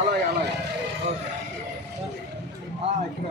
అలాగే అలాగే ఓకే ఇక్కడ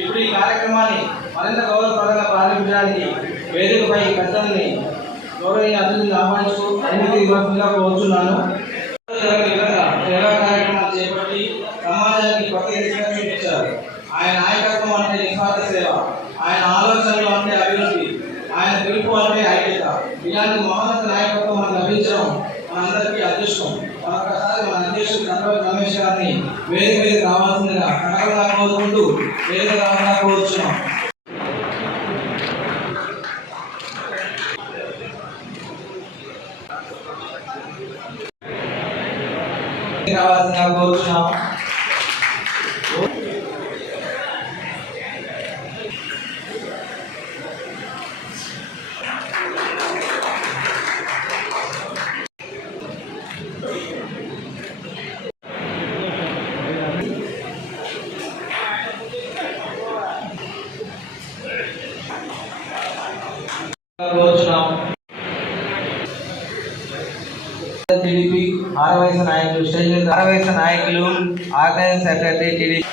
ఇప్పుడు ఈ కార్యక్రమాన్ని మరింత గౌరవప్రదంగా ప్రారంభించడానికి వేదికపై పెద్దల్ని గౌరవనీయ అతిథులను ఆహ్వానిస్తూ అనుమతి ఇవ్వాల్సిందిగా కోరుతున్నాను. సేవా కార్యక్రమాలు చేపట్టి సమాజానికి కొత్త దిశగా చూపించారు. ఆయన నాయకత్వం అంటే నిస్వార్థ సేవ, ఆయన ఆలోచనలు అంటే అభివృద్ధి, ఆయన పిలుపు అంటే ఐక్యత. ఇలాంటి మహోన్నత నాయకత్వం మనకు లభించడం మనందరికీ అదృష్టం. మరొకసారి మన అధ్యక్షుడు చంద్రబాబు రమేష్ గారిని వేదిక రావాల్సిందిగా కనకగా కోరుకుంటూ వేదిక రావాలని కోరుచున్నాం. రావాల్సిందిగా కోరుచున్నాం. టీడీపీ ఆరవైస నాయకులు స్టేజ్ ఆరవైస నాయకులు ఆర్గనైజింగ్ సెక్రటరీ టీడీపీ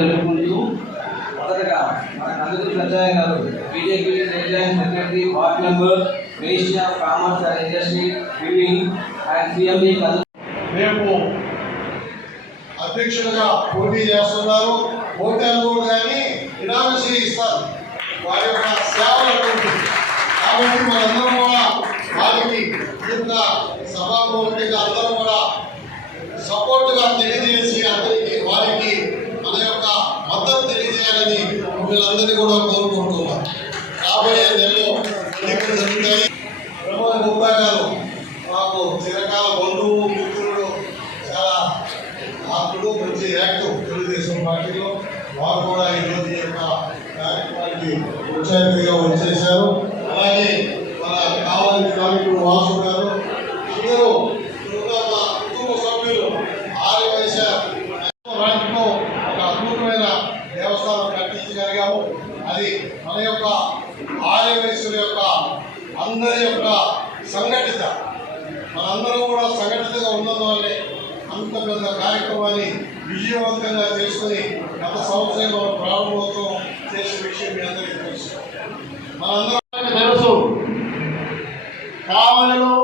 జరుపుకుంటూ మొదటగా మన నందూరి సంజయ్ గారు BJP secretary ward member ministry of commerce and industry building and CMD రేపు అధ్యక్షులుగా పోటీ చేస్తున్నారు. ఓటర్లు కానీ ఇనామసీ ఇస్తారు వారి యొక్క సేవలు కాబట్టి మనందరం కూడా వారికి ఇంత సభాపూర్తిగా అందరం కూడా సపోర్టుగా తెలియజేసి అందరికీ వారికి మన యొక్క మద్దతు తెలియజేయాలని వీళ్ళందరినీ కూడా కోరుకుంటున్నాం. రాబోయే నెలలో ఎన్నికలు జరుగుతాయి. ప్రమోద్ గుప్తా గారు మాకు చిరకాల బంధువు మిత్రుడు, చాలా ఆత్ముడు, మంచి యాక్టివ్ తెలుగుదేశం పార్టీలో వారు కూడా ఈరోజు ఈ యొక్క కార్యక్రమానికి ముఖ్య అతిథిగా వచ్చేశారు. అలాగే మన కావాలి నాయకుడు వాసు గారు, అందరూ కుటుంబ సభ్యులు ఆర్యవైశ్య ఒక అద్భుతమైన దేవస్థానం కట్టించగలిగాము. అది మన యొక్క ఆర్యవైశ్యుల యొక్క అందరి యొక్క సంఘటిత, మనందరం కూడా సంఘటితగా ఉన్నందువల్లే అంత పెద్ద కార్యక్రమాన్ని విజయవంతంగా చేసుకుని గత సంవత్సరం మనం ప్రారంభోత్సవం చేసిన విషయం మీ అందరికీ తెలుసు. మనందరం తెలుసు, కావలిలో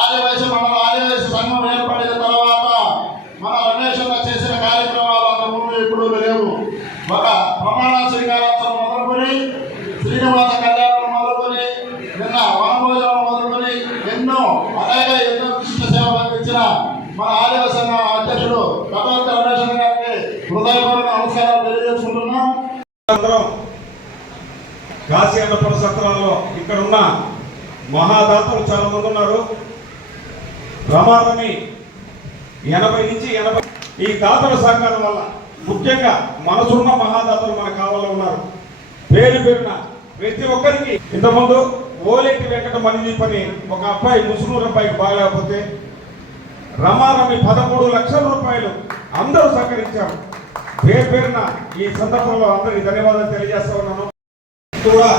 ఆర్యవైశ్య మండల ఆర్యవైశ్య సంఘం ఏర్పడిన తర్వాత మన రమేశ్వర చేసిన కార్యక్రమాలు అంత ముందు ఎప్పుడూ లేవు. ఒక ప్రమాణ శ్రీకారోత్సవం మొదలుకొని, శ్రీనివాస కళ్యాణం మొదలుకొని, నిన్న వనభోజనం మొదలుకొని ఎన్నో విశిష్ట సేవలు అందించిన మన ఆర్యవైశ్య సంఘ అధ్యక్షుడు కథవంతి రమేశ్వర గారికి హృదయపూర్వక నమస్కారాలు తెలియజేసుకుంటున్నాం. కాశీ అన్నపూర్ణ సత్రాల్లో ఇక్కడ ఉన్న మహాదాతలు చాలా మంది ఉన్నారు. రమారమి 80 నుంచి 80 ఈ దాతల సహకారం వల్ల ముఖ్యంగా మనసున్న మహాదాతలు మన కావాలో ఉన్నారు. పేరు పేరున ప్రతి ఒక్కరికి ఇంతకుముందు ఓలేటి వెంకట మణిదీప్ అని ఒక అబ్బాయి ముసునూరు అబ్బాయికి బాగలేకపోతే రమారమి 13 లక్షల రూపాయలు అందరూ సహకరించారు. పేరు పేరున ఈ సందర్భంలో అందరికీ ధన్యవాదాలు తెలియజేస్తా ఉన్నాను. కూడా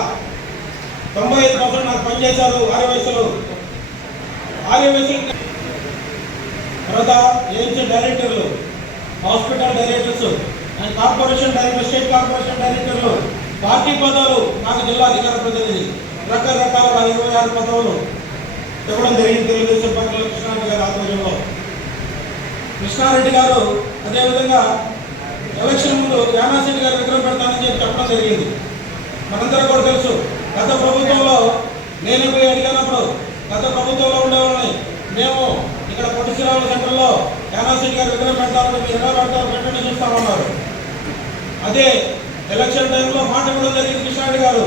95% నాకు పనిచేశారు ఆర్యవైశ్యులు. తర్వాత ఏఎంసీ డైరెక్టర్లు, hospital directors and corporation director, state corporation డైరెక్టర్లు, పార్టీ పదవులు, నాకు జిల్లా అధికార ప్రతినిధి, రకరకాల 26 పదవులు ఇవ్వడం జరిగింది తెలుగుదేశం పార్టీలో కృష్ణారెడ్డి గారి ఆధ్వర్యంలో. కృష్ణారెడ్డి గారు అదేవిధంగా ఎలక్షన్ ముందు యానాశెట్టి గారి విగ్రహం పెడతానని చెప్పడం జరిగింది. మనందరూ కూడా తెలుసు, గత ప్రభుత్వంలో నేను పోయి అడిగినప్పుడు గత ప్రభుత్వంలో ఉండేవాళ్ళని మేము ఇక్కడ పొట్టి శ్రీరాములు సెంటర్లో యానాశెట్టి గారి విగ్రహం పెడతామని, మీరు ఎలా పెడతారో పెట్టండి చూస్తామన్నారు. అదే ఎలక్షన్ టైంలో మాట ఇవ్వడం జరిగింది కృష్ణారెడ్డి గారు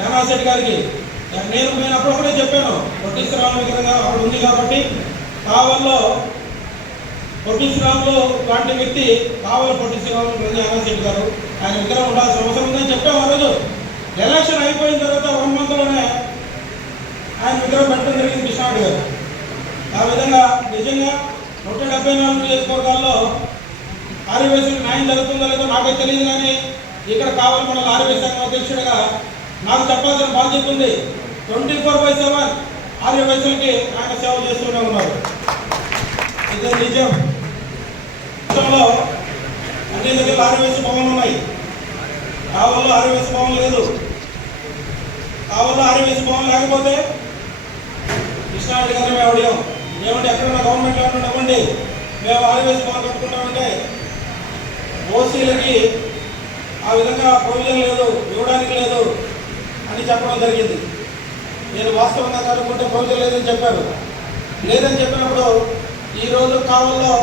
యానాశెట్టి గారికి. నేను అప్పుడు కూడా చెప్పాను, పొట్టి శ్రీరాములు విగ్రహం అక్కడ ఉంది కాబట్టి కావల్లో పొట్టి శ్రీరాములు లాంటి వ్యక్తి, కావాలి పొట్టి శ్రీరాములు యానాశెట్టి గారు, ఆయన విగ్రహం ఉండాల్సిన అవసరం ఉందని చెప్పాము. ఆ రోజు ఎలక్షన్ అయిపోయిన తర్వాత 1 మంత్లోనే ఆయన విగ్రహం పెట్టడం జరిగింది కృష్ణారెడ్డి గారు. ఆ విధంగా నిజంగా 174 నియోజకవర్గాల్లో ఆర్యవైశ్యులకు న్యాయం జరుగుతుందో లేదో నాకే తెలియదు, కానీ ఇక్కడ కావాలి మన ఆర్యవైశ్య సంఘం అధ్యక్షుడిగా నాకు చెప్పాల్సిన బాధ్యత ఉంది. 24/7 ఆర్యవైశ్యులకి ఆయన సేవ చేస్తూనే ఉన్నారు. ఇదే నిజం. అన్ని దగ్గర ఆర్యవైశ్య భవన్లు ఉన్నాయి, కావల్లో ఆర్యవైశ్య భవన్ లేదు. కావల్లో ఆర్యవైశ్య భవన్ లేకపోతే కృష్ణారెడ్డి గారు మేము అడిగాం, ఏమంటే ఎక్కడన్నా గవర్నమెంట్ ఏమన్నా ఇవ్వండి, మేము ఆర్యవైశ్య భవన్ కట్టుకుంటామంటే ఓసీలకి ఆ విధంగా ప్రొవిజన్ లేదు, ఇవ్వడానికి లేదు అని చెప్పడం జరిగింది. నేను వాస్తవంగా కనుక్కుంటే ప్రొవిజన్ లేదని చెప్పారు. లేదని చెప్పినప్పుడు ఈరోజు కావల్లో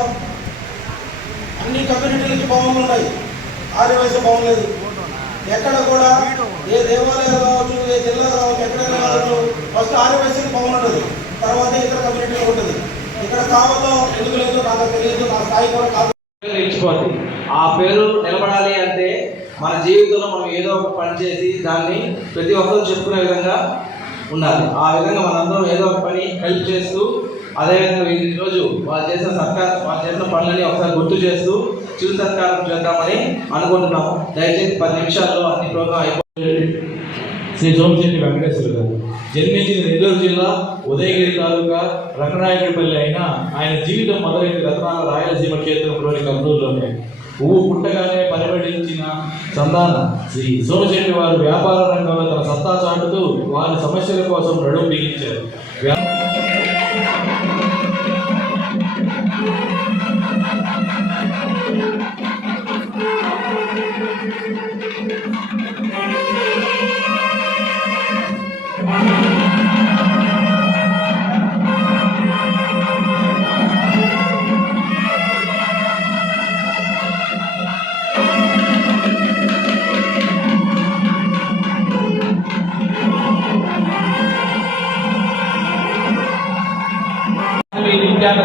అన్ని కమ్యూనిటీలకి భవన్లు ఉన్నాయి, ఆర్యవైశ్య భవన్ లేదు. ఎక్కడ కూడా ఏ దేవాలయాలు కావచ్చు, ఏ జిల్లా కావచ్చు, ఎక్కడైనా కావచ్చు, ఫస్ట్ ఆర్యవైశ్య భవన్ ఉంటుంది, తర్వాత ఇతర కమ్యూనిటీలు ఉంటుంది. ఇక్కడ కావల్లో ఎందుకు లేదు నాకు తెలియదు, నా స్థాయి కూడా కాదు. ఆ పేరు నిలబడాలి అంటే మన జీవితంలో మనం ఏదో ఒక పని చేసి దాన్ని ప్రతి ఒక్కరూ చెప్పుకునే విధంగా ఉండాలి. ఆ విధంగా మనందరం ఏదో ఒక పని హెల్ప్ చేస్తూ, అదేవిధంగా ఈరోజు వాళ్ళు చేసిన పనులని ఒకసారి గుర్తు చేస్తూ చిరు సత్కారం చేద్దామని అనుకుంటున్నాము. దయచేసి 10 నిమిషాల్లో అన్ని ప్రోగ్రాం అయిపోయింది. శ్రీ సోమశెట్టి వెంకటేశ్వర గారు జన్మించిన నెల్లూరు జిల్లా ఉదయగిరి తాలూకా రంగనాయకుడిపల్లి అయినా ఆయన జీవితం మొదలైన రత్నాల రాయలసీమ క్షేత్రంలోని కర్నూలులోనే. పువ్వు పుట్టగానే పరిమళించిన సంధాన శ్రీ సోమశెట్టి వారు వ్యాపార రంగంలో తన సత్తా చాటుతూ వారి సమస్యల కోసం నడుం బిగించారు.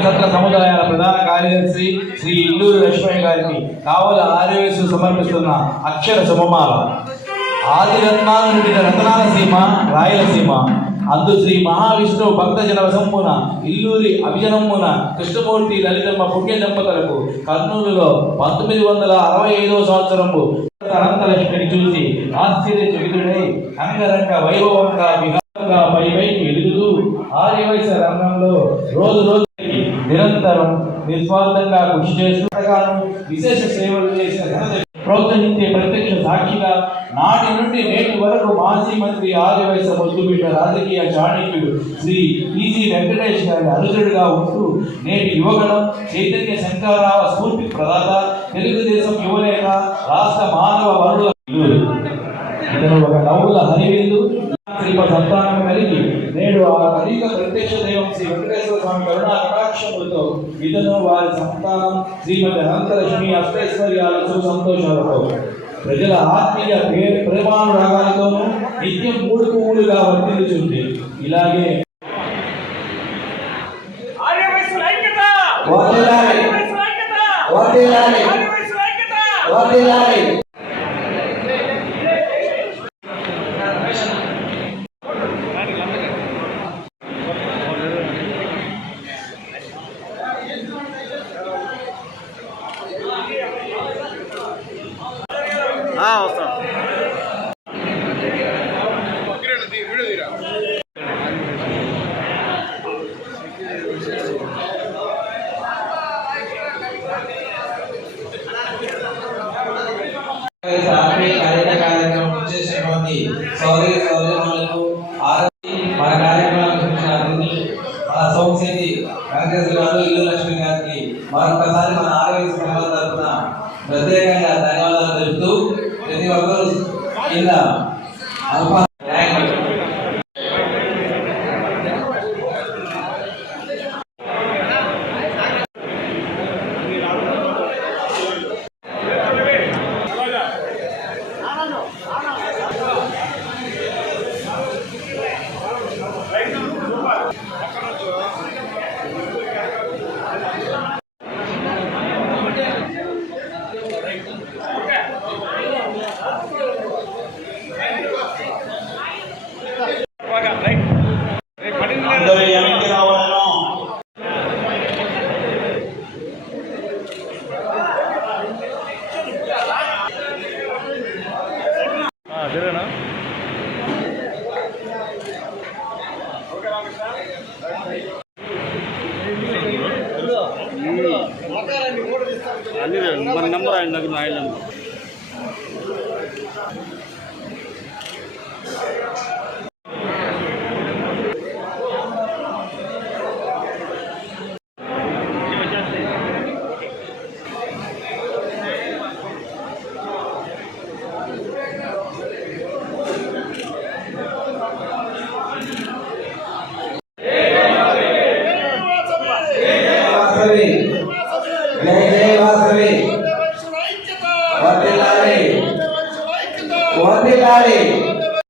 సత్ర సముదాయాల ప్రధాన కార్యదర్శి శ్రీ ఇల్లూరు లక్ష్మయ్య గారికి కావలి ఆర్యవైశ్యులు సమర్పిస్తున్న అక్షర శుభమాల. ఆది రత్నాలు నిండిన రతనాల సీమ రాయలసీమ, అందు శ్రీ మహావిష్ణువు భక్త జన వశంబున ఇల్లూరి అభిజనమ్మున కృష్ణమూర్తి లలితమ్మ పుణ్య దంపతులకు కర్నూలులో 1965 సంవత్సరము అనంతలక్ష్మిని చూసి ఆశ్చర్యచకితుడై అంగరంగ వైభవంగా విహారంగా పైకి ఎదుగుతూ ఆర్యవైశ్య రంగంలో రోజు నిరంతరం నిస్వార్థంగా కృషి చేస్తుండగాను విశేష సేవలు చేసిన ఘనత ప్రోత్సహించే ప్రత్యక్ష సాక్షిగా నాటి నుండి నేటి వరకు మాజీ మంత్రి ఆర్యవైశ్య ముద్దుబిడ్డ రాజకీయ చాణక్యుడు శ్రీ టీజీ వెంకటేష్ గారి అనుచరుడుగా ఉంటూ నేటి యువగణం చైతన్య శంకరరావు స్ఫూర్తి ప్రదాత తెలుగుదేశం యువనేత రాష్ట్ర మానవ వనరుల ఇతను ఒక నవ్వుల హరివిందు శిల్ప సంతానం కలిగి నేడు ఆ కలిగ ప్రత్యక్ష దైవం శ్రీ వెంకటేశ్వర స్వామి కరుణా కటాక్షములతో ఇతను వారి సంతానం శ్రీమతి అనంతలక్ష్మి అష్టైశ్వర్యాలతో సంతోషాలతో ప్రజల ఆత్మీయ ప్రేమానురాగాలతోనూ నిత్యం మూడు పువ్వులుగా వర్తిల్లుచుంది. ఇలాగే కార్యక్రమం చేసినటువంటి సోదరి సోదరులకు మన కార్యక్రమానికి వచ్చిన అతిథి మన సోమశెట్టి వెంకటేశ్వర గారు ఇల్లు లక్ష్మి గారికి మరొకసారి మన ఆరోగ్య సంఘాల తరఫున ప్రత్యేకంగా ధన్యవాదాలు తెలుపుతూ ప్రతి ఒక్కరూ కింద అల్ప అందరూ వెనక్కి రావాలను. మన నంబర్ ఆయన దగ్గర ఆయన Hey!